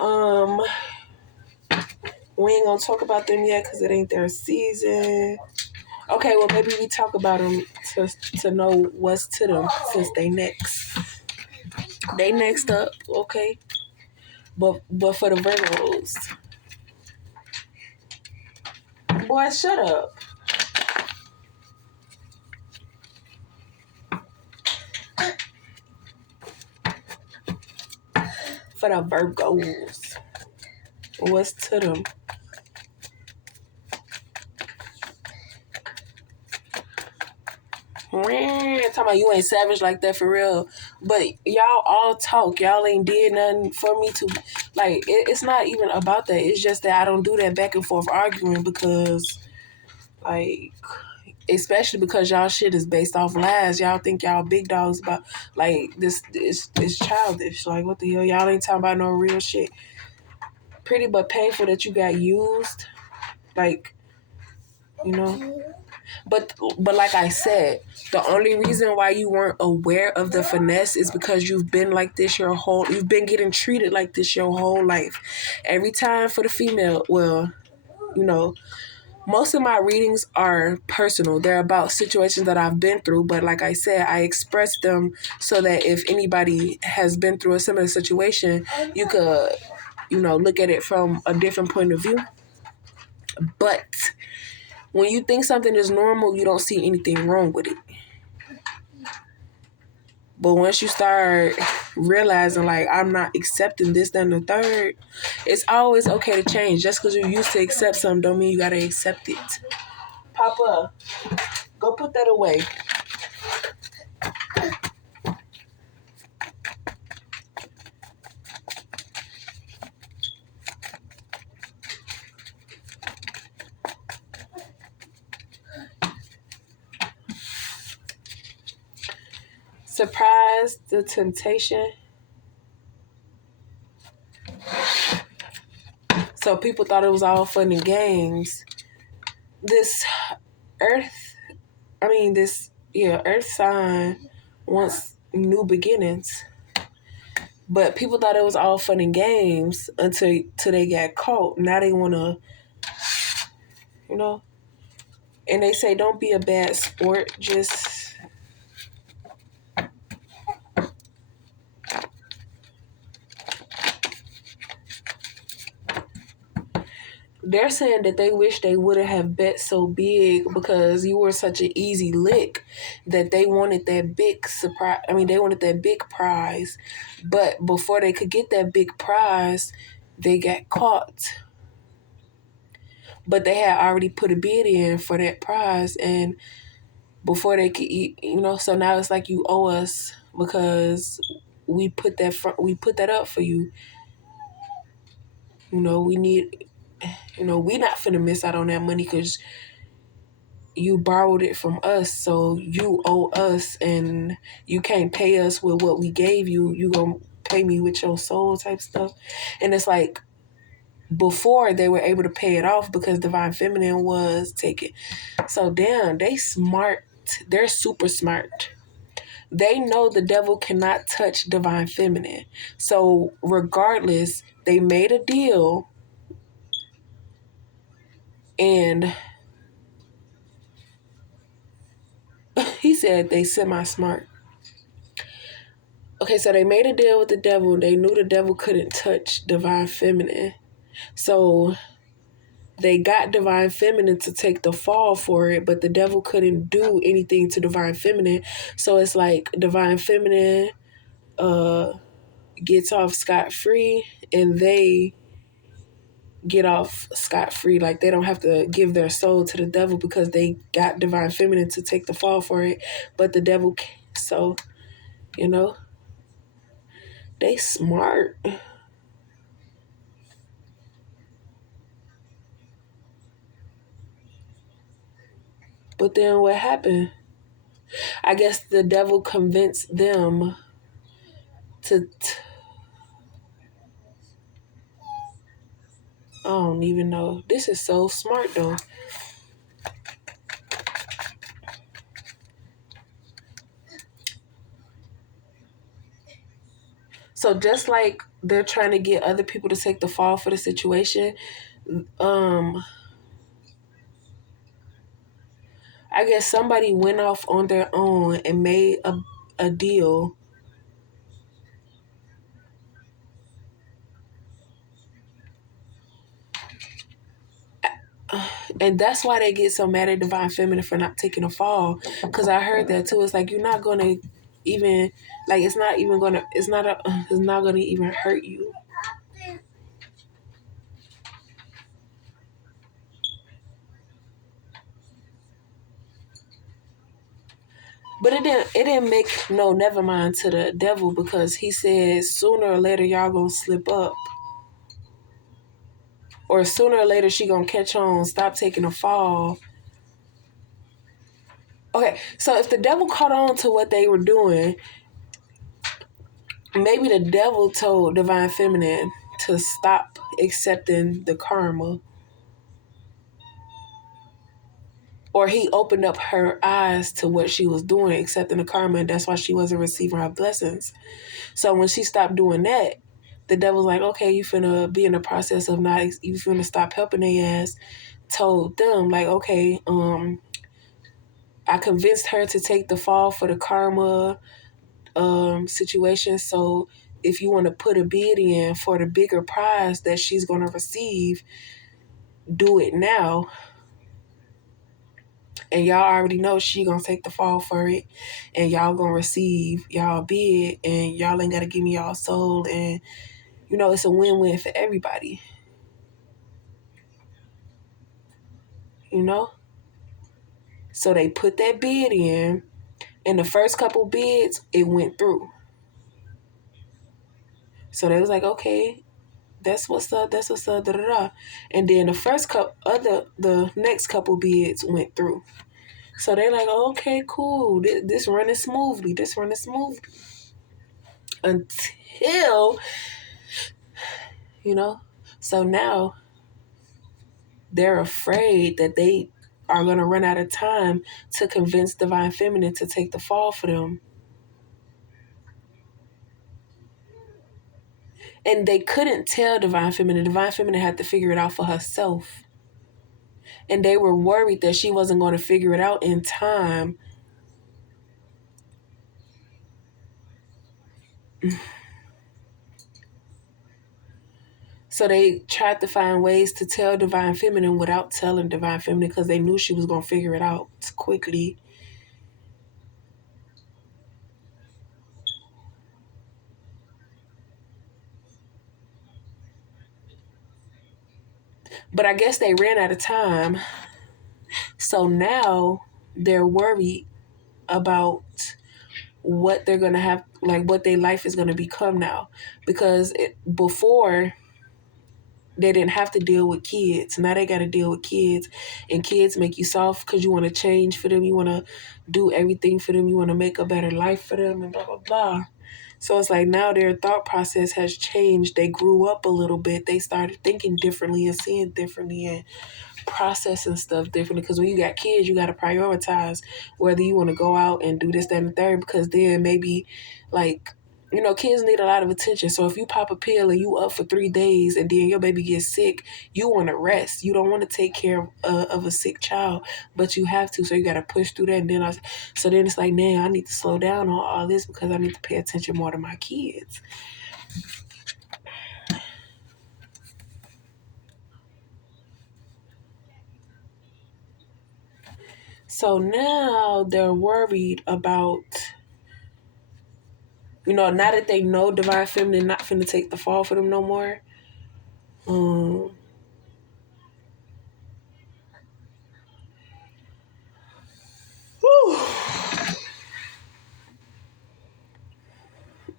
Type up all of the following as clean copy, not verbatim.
Um, we ain't gonna talk about them yet because it ain't their season. Okay, well maybe we talk about them to know what's to them since they next. They next up, okay. But for the Virgos, boy, shut up. For the Virgos, what's to them? Talking about you ain't savage like that for real. But y'all all talk. Y'all ain't did nothing for me to... Like, it's not even about that. It's just that I don't do that back and forth arguing because, like... Especially because y'all shit is based off lies. Y'all think y'all big dogs about... Like, this is childish. Like, what the hell? Y'all ain't talking about no real shit. Pretty but painful that you got used. Like, you know... But like I said, the only reason why you weren't aware of the finesse is because you've been like this you've been getting treated like this your whole life. Every time for the female, well, you know, most of my readings are personal. They're about situations that I've been through, but like I said, I express them so that if anybody has been through a similar situation, you could, you know, look at it from a different point of view. But when you think something is normal, you don't see anything wrong with it. But once you start realizing, like, I'm not accepting this, then the third, it's always okay to change. Just because you used to accept something don't mean you got to accept it. Papa, go put that away. Surprise, the temptation. So people thought it was all fun and games. This earth sign wants new beginnings. But people thought it was all fun and games until they got caught. Now they want to, you know. And they say don't be a bad sport, just... They're saying that they wish they wouldn't have bet so big because you were such an easy lick that they wanted that big surprise. I mean, they wanted that big prize. But before they could get that big prize, they got caught. But they had already put a bid in for that prize, and before they could eat, you know, so now it's like you owe us because we put that up for you. You know, we not finna miss out on that money because you borrowed it from us, so you owe us, and you can't pay us with what we gave you. You gonna pay me with your soul type stuff. And it's like, before they were able to pay it off because Divine Feminine was taken. So damn, they smart. They're super smart. They know the devil cannot touch Divine Feminine. So regardless, they made a deal, and he said they semi-smart. Okay, so they made a deal with the devil. They knew the devil couldn't touch Divine Feminine. So they got Divine Feminine to take the fall for it, but the devil couldn't do anything to Divine Feminine. So it's like Divine Feminine gets off scot-free, and they get off scot-free. Like, they don't have to give their soul to the devil because they got Divine Feminine to take the fall for it. But the devil, so, you know, they smart. But then what happened? I guess the devil convinced them to... I don't even know. This is so smart, though. So just like they're trying to get other people to take the fall for the situation, um, I guess somebody went off on their own and made a deal. And that's why they get so mad at Divine Feminine for not taking a fall. Because I heard that too. It's like, you're not going to even, like, it's not even going to, it's not going to even hurt you. But it didn't make no never mind to the devil, because he said sooner or later y'all gonna slip up. Or sooner or later she gonna catch on, stop taking a fall. Okay, so if the devil caught on to what they were doing, maybe the devil told Divine Feminine to stop accepting the karma. Or he opened up her eyes to what she was doing, accepting the karma, and that's why she wasn't receiving her blessings. So when she stopped doing that, the devil's like, okay, you finna be in the process of not, you finna stop helping their ass. Told them, like, okay, I convinced her to take the fall for the karma situation. So if you want to put a bid in for the bigger prize that she's going to receive, do it now. And y'all already know she gonna take the fall for it, and y'all gonna receive y'all bid, and y'all ain't gotta give me y'all soul, and it's a win-win for everybody. You know, so they put that bid in, and the first couple bids it went through. So they was like, okay, that's what's up, that's what's up, da da da. And then the next couple bids went through. So they're like, oh, okay, cool, this running smoothly, until you know. So now they're afraid that they are going to run out of time to convince Divine Feminine to take the fall for them. And they couldn't tell Divine Feminine. Divine Feminine had to figure it out for herself. And they were worried that she wasn't going to figure it out in time. So they tried to find ways to tell Divine Feminine without telling Divine Feminine, because they knew she was going to figure it out quickly. But I guess they ran out of time. So now they're worried about what they're going to have, like what their life is going to become now. Because before, they didn't have to deal with kids. Now they got to deal with kids. And kids make you soft because you want to change for them. You want to do everything for them. You want to make a better life for them and blah, blah, blah. So it's like now their thought process has changed. They grew up a little bit. They started thinking differently and seeing differently and processing stuff differently. Because when you got kids, you got to prioritize whether you want to go out and do this, that, and the third. Because then maybe, like, kids need a lot of attention. So if you pop a pill and you up for 3 days and then your baby gets sick, you want to rest. You don't want to take care of a sick child, but you have to. So you got to push through that. And then so then it's like, man, I need to slow down on all this because I need to pay attention more to my kids. So now they're worried about, now that they know Divine Feminine not finna take the fall for them no more. Um,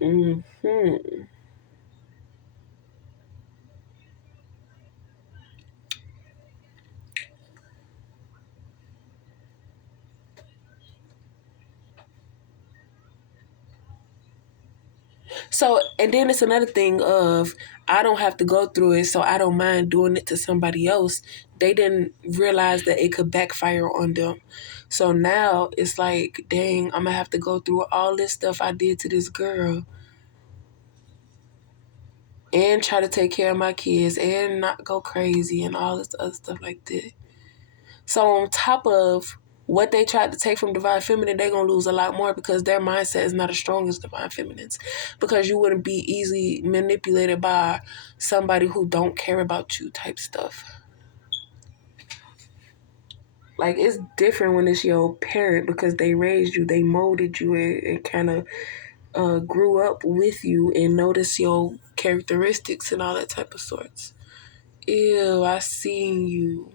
mm-hmm. So, and then it's another thing of, I don't have to go through it, so I don't mind doing it to somebody else. They didn't realize that it could backfire on them. So now it's like, dang, I'm going to have to go through all this stuff I did to this girl and try to take care of my kids and not go crazy and all this other stuff like that. So on top of what they tried to take from Divine Feminine, they're going to lose a lot more because their mindset is not as strong as Divine Feminine's. Because you wouldn't be easily manipulated by somebody who don't care about you type stuff. Like, it's different when it's your parent because they raised you, they molded you, and kind of grew up with you and noticed your characteristics and all that type of sorts. Ew, I seen you.